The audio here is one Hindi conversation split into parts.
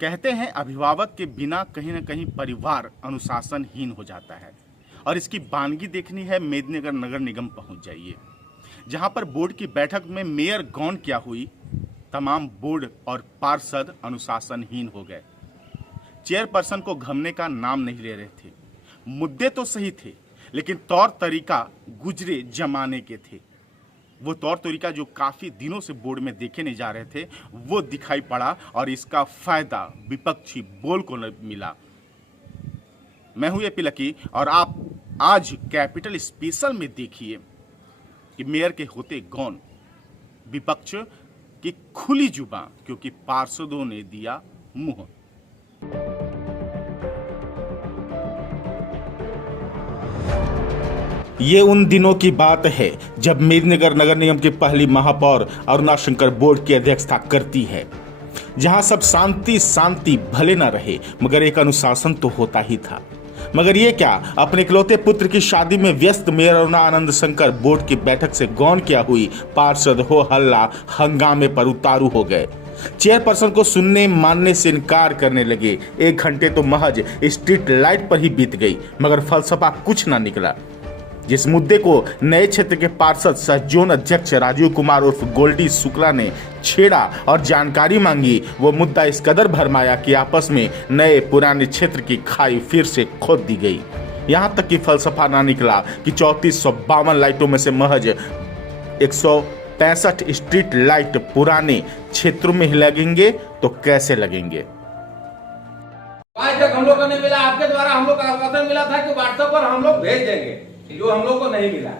कहते हैं अभिभावक के बिना कहीं न कहीं परिवार अनुशासनहीन हो जाता है। और इसकी वानगी देखनी है मेदिनीनगर नगर निगम पहुंच जाइए, जहां पर बोर्ड की बैठक में मेयर गौन क्या हुई, तमाम बोर्ड और पार्षद अनुशासनहीन हो गए। चेयरपर्सन को घमने का नाम नहीं ले रहे थे। मुद्दे तो सही थे, लेकिन तौर तरीका गुजरे जमाने के थे। वो तौर तरीका जो काफ़ी दिनों से बोर्ड में देखे नहीं जा रहे थे, वो दिखाई पड़ा और इसका फायदा विपक्षी बोल को मिला। मैं हूं एपी लकी और आप आज कैपिटल स्पेशल में देखिए कि मेयर के होते गौन, विपक्ष की खुली जुबान, क्योंकि पार्षदों ने दिया मुंह। ये उन दिनों की बात है जब मेदिनीनगर नगर निगम की पहली महापौर अरुणा शंकर बोर्ड की अध्यक्षता करती है, जहां सब शांति शांति भले न रहे मगर एक अनुशासन तो होता ही था। मगर ये क्या, अपने इकलौते पुत्र की शादी में व्यस्त मेयर अरुणा आनंद शंकर बोर्ड की बैठक से गौन क्या हुई, पार्षद हो हल्ला हंगामे पर उतारू हो गए। चेयरपर्सन को सुनने मानने से इनकार करने लगे। 1 घंटे तो महज स्ट्रीट लाइट पर ही बीत गई, मगर फलसफा कुछ ना निकला। जिस मुद्दे को नए क्षेत्र के पार्षद सह जोन अध्यक्ष राजीव कुमार उर्फ गोल्डी शुक्ला ने छेड़ा और जानकारी मांगी, वो मुद्दा इस कदर भरमाया कि आपस में नए पुराने क्षेत्र की खाई फिर से खोद दी गई। यहां तक कि फलसफा ना निकला कि 3452 लाइटों में से महज 165 स्ट्रीट लाइट पुराने क्षेत्रों में ही लगेंगे तो कैसे लगेंगे। आज तक हम लोग को नहीं मिला, आपके द्वारा हम लोग को आश्वासन मिला था कि व्हाट्सएप पर हम लोग भेज देंगे, जो हम लोग को नहीं मिला।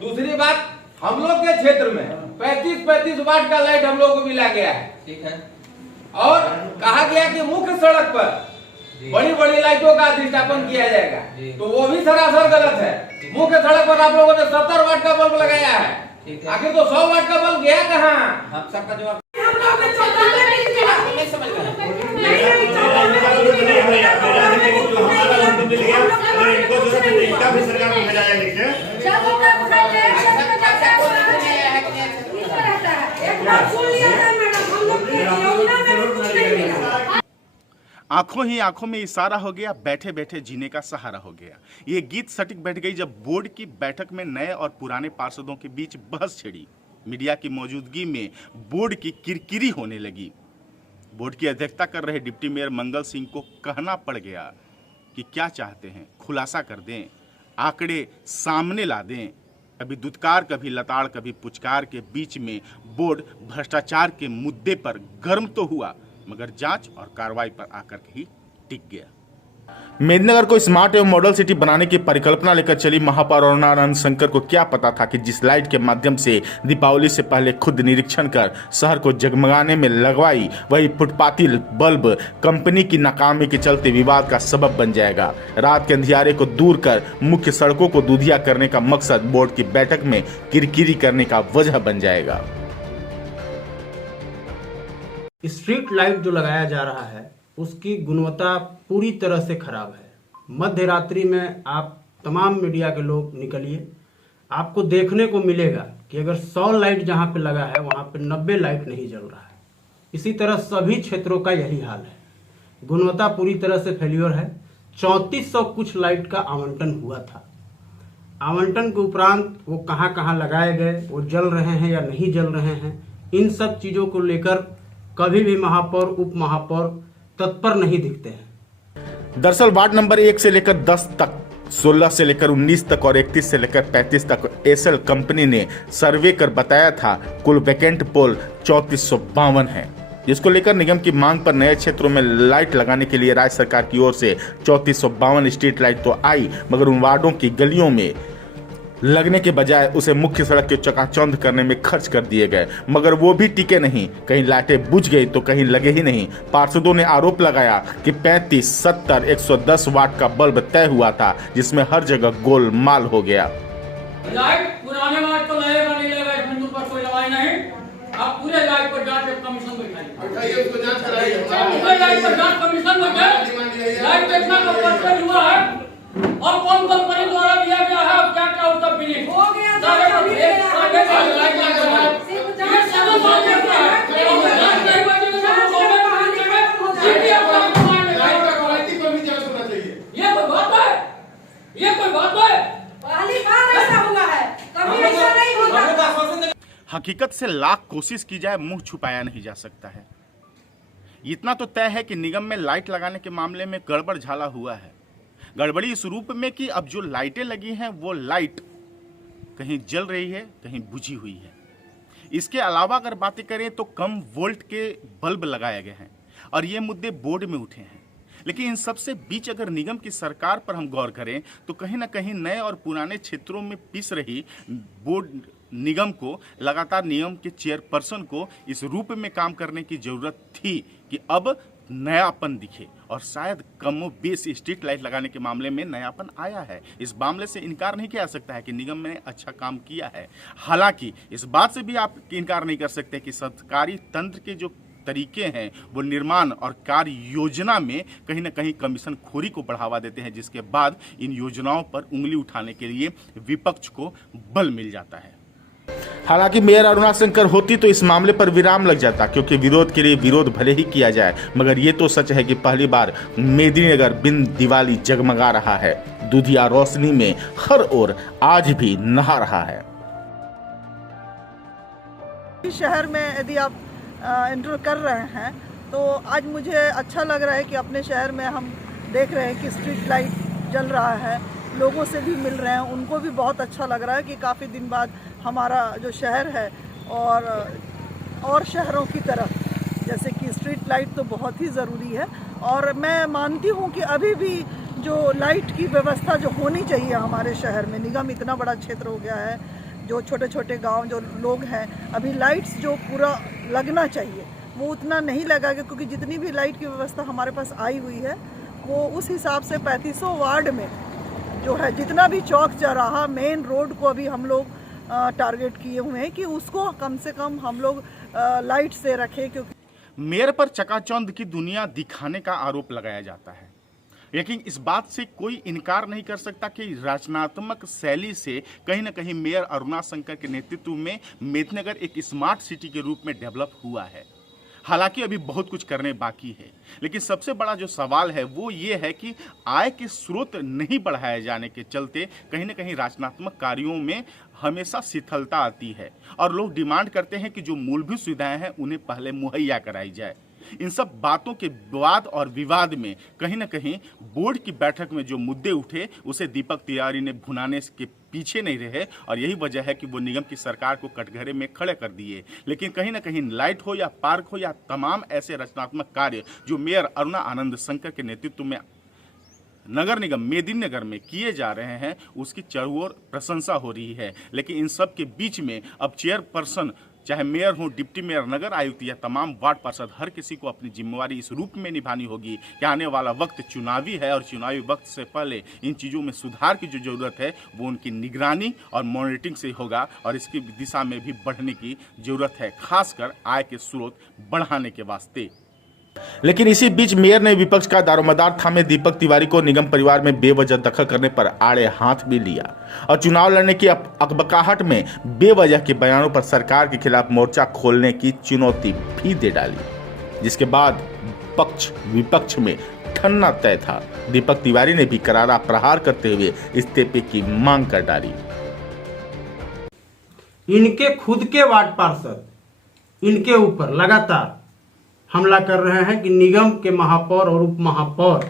दूसरी बात, हम लोग के क्षेत्र में 35 वाट का लाइट हम लोग को मिला गया है, ठीक है। और कहा गया कि मुख्य सड़क पर बड़ी बड़ी लाइटों का अधिष्ठापन किया जाएगा, तो वो भी सरासर गलत है। मुख्य सड़क पर आप लोगों ने 70 वाट का बल्ब लगाया है, आखिर तो 100 वाट का बल्ब गया कहाँ? सबका जवाब आंखों ही आंखों में इशारा हो गया, बैठे बैठे जीने का सहारा हो गया। ये गीत सटीक बैठ गई जब बोर्ड की बैठक में नए और पुराने पार्षदों के बीच बहस छिड़ी। मीडिया की मौजूदगी में बोर्ड की किरकिरी होने लगी। बोर्ड की अध्यक्षता कर रहे डिप्टी मेयर मंगल सिंह को कहना पड़ गया कि क्या चाहते हैं, खुलासा कर दें, आंकड़े सामने ला दें। कभी दुत्कार, कभी लताड़, कभी पुचकार के बीच में बोर्ड भ्रष्टाचार के मुद्दे पर गर्म तो हुआ, मगर जांच और कार्रवाई पर आकर के ही टिक गया। मेदिनीनगर को स्मार्ट एवं मॉडल सिटी बनाने की परिकल्पना लेकर चली महापौर अरुणा आनंद शंकर को क्या पता था कि जिस लाइट के माध्यम से दीपावली से पहले खुद निरीक्षण कर शहर को जगमगाने में लगवाई, वही फुटपाथी बल्ब कंपनी की नाकामी के चलते विवाद का सबब बन जाएगा। रात के अंधियारे को दूर कर मुख्य सड़कों को दूधिया करने का मकसद बोर्ड की बैठक में किरकिरी करने का वजह बन जाएगा। स्ट्रीट लाइट जो लगाया जा रहा है उसकी गुणवत्ता पूरी तरह से खराब है। मध्य रात्रि में आप तमाम मीडिया के लोग निकलिए, आपको देखने को मिलेगा कि अगर 100 लाइट जहां पे लगा है वहां पे 90 लाइट नहीं जल रहा है। इसी तरह सभी क्षेत्रों का यही हाल है। गुणवत्ता पूरी तरह से फेल्योर है। 3400 कुछ लाइट का आवंटन हुआ था। आवंटन के उपरांत वो कहां कहां लगाए गए, वो जल रहे हैं या नहीं जल रहे हैं, इन सब चीज़ों को लेकर कभी भी महापौर उप महापौर तत्पर नहीं दिखते हैं। दरअसल वार्ड नंबर 1 से लेकर 10 तक, 16 से लेकर 19 तक और 31 से लेकर 35 तक एसएल कंपनी ने सर्वे कर बताया था कुल वैकेंट पोल 3452 है, जिसको लेकर निगम की मांग पर नए क्षेत्रों में लाइट लगाने के लिए राज्य सरकार की ओर से 3452 स्ट्रीट लाइट तो आई, मगर उन वार्डों की गलियों में लगने के बजाय उसे मुख्य सड़क के चकाचौंध करने में खर्च कर दिए गए, मगर वो भी टिके नहीं। कहीं लाइटें बुझ गई तो कहीं लगे ही नहीं। पार्षदों ने आरोप लगाया कि 35, 70, 110 वाट का बल्ब तय हुआ था, जिसमें हर जगह गोलमाल हो गया। लाइट पुराने वाट को लगेगा नहीं लगेगा, इस बिंदु पर कोई लड़ाई नहीं। आप पूरे लाइट पर जांच कमीशन बैठाइए, उसको जांच कराइए। पूरे लाइट पर जांच कमीशन बैठाइए। लाइट देखना का पर्सन हुआ है और कौन कंपनी द्वारा दिया गया है और क्या क्या उसका बिलिंग हो गया। लाइट हकीकत से लाख कोशिश की जाए मुंह छुपाया नहीं जा सकता है। इतना तो तय है कि निगम में लाइट लगाने के मामले में गड़बड़ झाला हुआ है। गड़बड़ी इस रूप में कि अब जो लाइटें लगी हैं वो लाइट कहीं जल रही है, कहीं बुझी हुई है। इसके अलावा अगर बातें करें तो कम वोल्ट के बल्ब लगाए गए हैं और ये मुद्दे बोर्ड में उठे हैं। लेकिन इन सबसे बीच अगर निगम की सरकार पर हम गौर करें तो कहीं ना कहीं नए और पुराने क्षेत्रों में पिस रही बोर्ड निगम को लगातार निगम के चेयरपर्सन को इस रूप में काम करने की जरूरत थी कि अब नयापन दिखे और शायद कमो बेस स्ट्रीट लाइट लगाने के मामले में नयापन आया है। इस मामले से इनकार नहीं किया जा सकता है कि निगम ने अच्छा काम किया है। हालांकि इस बात से भी आप इनकार नहीं कर सकते कि सरकारी तंत्र के जो तरीके हैं वो निर्माण और कार्य योजना में कहीं ना कहीं कमीशन खोरी को बढ़ावा देते हैं, जिसके बाद इन योजनाओं पर उंगली उठाने के लिए विपक्ष को बल मिल जाता है। हालांकि मेयर अरुणा शंकर होती तो इस मामले पर विराम लग जाता, क्योंकि विरोध के लिए विरोध भले ही किया जाए मगर ये तो सच है कि पहली बार मेदिनीनगर बिन दिवाली जगमगा रहा है। दुधिया रोशनी में हर ओर आज भी नहा रहा है। शहर में यदि आप एंटर कर रहे हैं तो आज मुझे अच्छा लग रहा है कि अपने शहर में हम देख रहे हैं कि स्ट्रीट लाइट जल रहा है, लोगों से भी मिल रहे हैं, उनको भी बहुत अच्छा लग रहा है कि काफ़ी दिन बाद हमारा जो शहर है और शहरों की तरफ जैसे कि स्ट्रीट लाइट तो बहुत ही ज़रूरी है। और मैं मानती हूँ कि अभी भी जो लाइट की व्यवस्था जो होनी चाहिए हमारे शहर में, निगम इतना बड़ा क्षेत्र हो गया है, जो छोटे छोटे गांव जो लोग हैं, अभी लाइट्स जो पूरा लगना चाहिए वो उतना नहीं लगा, क्योंकि जितनी भी लाइट की व्यवस्था हमारे पास आई हुई है वो उस हिसाब से 3500 वार्ड में जो है जितना भी चौक चौराहा मेन रोड को अभी हम लोग टारगेट किए हुए हैं कि उसको कम से कम हम लोग लाइट से रखें। क्योंकि मेयर पर चकाचौंध की दुनिया दिखाने का आरोप लगाया जाता है, लेकिन इस बात से कोई इनकार नहीं कर सकता कि रचनात्मक शैली से कहीं ना कहीं मेयर अरुणा शंकर के नेतृत्व में मेदिनीनगर एक स्मार्ट सिटी के रूप में डेवलप हुआ है। हालांकि अभी बहुत कुछ करने बाकी है, लेकिन सबसे बड़ा जो सवाल है वो ये है कि आय के स्रोत नहीं बढ़ाए जाने के चलते कहीं ना कहीं रचनात्मक कार्यों में हमेशा शिथिलता आती है और लोग डिमांड करते हैं कि जो मूलभूत सुविधाएं हैं उन्हें पहले मुहैया कराई जाए। इन सब बातों के वाद और विवाद में कहीं ना कहीं बोर्ड की बैठक में जो मुद्दे उठे उसे दीपक तिवारी ने भुनाने के पीछे नहीं रहे और यही वजह है कि वो निगम की सरकार को कटघरे में खड़े कर दिए। लेकिन कहीं ना कहीं लाइट हो या पार्क हो या तमाम ऐसे रचनात्मक कार्य जो मेयर अरुणा आनंद शंकर के नेतृत्व में नगर निगम मेदिनीनगर में किए जा रहे हैं उसकी चारों ओर प्रशंसा हो रही है। लेकिन इन सब के बीच में अब चेयरपर्सन चाहे मेयर हो, डिप्टी मेयर, नगर आयुक्त या तमाम वार्ड पार्षद, हर किसी को अपनी जिम्मेवारी इस रूप में निभानी होगी कि आने वाला वक्त चुनावी है और चुनावी वक्त से पहले इन चीज़ों में सुधार की जो ज़रूरत है वो उनकी निगरानी और मॉनिटरिंग से होगा और इसकी दिशा में भी बढ़ने की ज़रूरत है, खासकर आय के स्रोत बढ़ाने के वास्ते। लेकिन इसी बीच मेयर ने विपक्ष का दारोमदार थामे दीपक तिवारी को निगम परिवार में बेवजह दखल करने पर आड़े हाथ भी लिया और चुनाव लड़ने की अकबकाहट में बेवजह के बयानों पर सरकार के खिलाफ मोर्चा खोलने की चुनौती भी दे डाली, जिसके बाद पक्ष विपक्ष में ठन्ना तय था। दीपक तिवारी ने भी करारा प्रहार करते हुए इस्तीफे की मांग कर डाली। इनके खुद के वार्ड पार्षद इनके ऊपर लगातार हमला कर रहे हैं कि निगम के महापौर और उप महापौर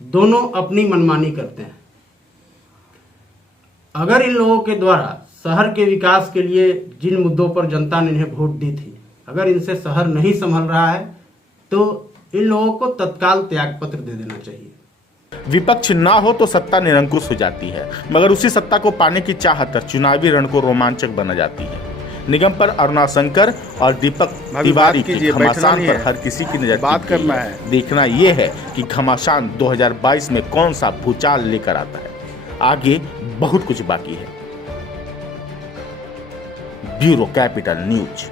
दोनों अपनी मनमानी करते हैं। अगर इन लोगों के द्वारा शहर के विकास के लिए जिन मुद्दों पर जनता ने इन्हें वोट दी थी, अगर इनसे शहर नहीं संभल रहा है तो इन लोगों को तत्काल त्यागपत्र दे देना चाहिए। विपक्ष ना हो तो सत्ता निरंकुश हो जाती है, मगर उसी सत्ता को पाने की चाहत चुनावी रण को रोमांचक बना जाती है। निगम पर अरुणा शंकर और दीपक तिवारी के घमासान पर हर किसी की नजर बात करना है। देखना यह है कि घमासान 2022 में कौन सा भूचाल लेकर आता है। आगे बहुत कुछ बाकी है। Bureau capital news.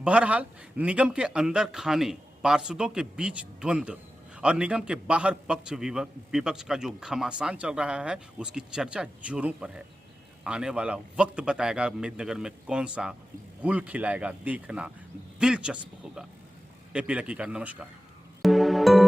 बहरहाल निगम के अंदर खाने पार्षदों के बीच द्वंद्व और निगम के बाहर पक्ष विपक्ष का जो घमासान चल रहा है उसकी चर्चा जोरों पर है। आने वाला वक्त बताएगा मेदिनीनगर में कौन सा गुल खिलाएगा, देखना दिलचस्प होगा। एपी लकी का नमस्कार।